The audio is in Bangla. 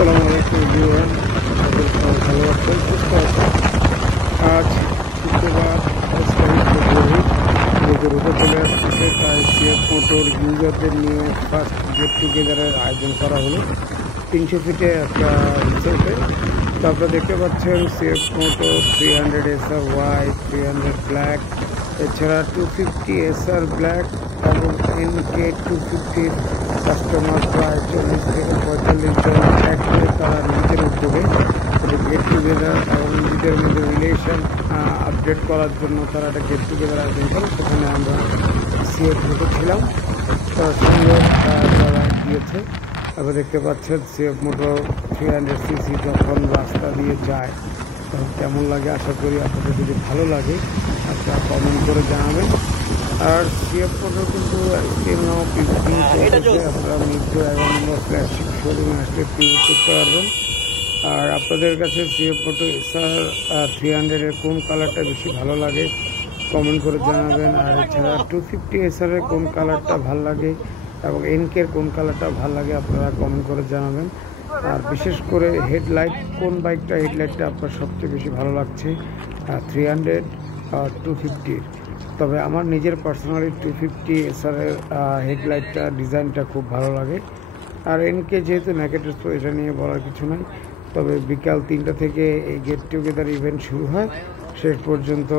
আসসালামু আলাইকুম এভরিওয়ান, আপনাদের সবাই ভালো আছেন, সুস্থ আছেন। আজ শুক্রবার 22 ফেব্রুয়ারি রোদে চলে আসতেছে, তাই সিএফ মোটর ইউজারদের নিয়ে ফার্স্ট গেট টুগেদারের আয়োজন করা হলো 300 ফিটে একটা রিসোর্টে। তো আপনারা দেখতে পাচ্ছেন CF motor 300 SR white, 300 black, এছাড়া 250 SR ব্ল্যাক এবং NK 250 কাস্টমার প্রায় 40 থেকে 45 জন একসাথে তারা নিজেদের উদ্যোগে গেট টুগেদার এবং নিজেদের মধ্যে রিলেশন আপডেট করার জন্য তারা একটা গেট টুগেদার আয়োজন করে। সেখানে আমরা সিএফ মোটর ছিলাম, তারা সুন্দর যারা দিয়েছে। আপনারা দেখতে পাচ্ছেন সিএফ মোটর 300cc যখন রাস্তা দিয়ে যায় তখন কেমন লাগে। আশা করি আপনাদের যদি ভালো লাগে আপনারা কমেন্ট করে জানাবেন। আর সিএফ মোটর কিন্তু স্টিল নাও পিভটিং চলতেছে, আপনারা মিত্র 11 নম্বর ফ্ল্যাগশিপ শোরুমে আসলে পিভ করতে পারবেন। আর আপনাদের কাছে সিএফ মোটর SR 300 এর কোন কালারটা বেশি ভালো লাগে কমেন্ট করে জানাবেন। আর এছাড়া 250 SR এর কোন কালারটা ভালো লাগে এবং এনকের কোন কালারটা ভালো লাগে আপনারা কমেন্ট করে জানাবেন। আর বিশেষ করে হেডলাইট, কোন বাইকটা হেডলাইটটা আপনার সবচেয়ে বেশি ভালো লাগছে 300 আর 250। তবে আমার নিজের পার্সোনালি 250 SR এর হেডলাইটটা ডিজাইনটা খুব ভালো লাগে। আর এনকে যেহেতু নেকেড তো এটা নিয়ে বলার কিছু নাই। তবে বিকাল 3টা থেকে এই গেট টুগেদার ইভেন্ট শুরু হয়, শেষ পর্যন্ত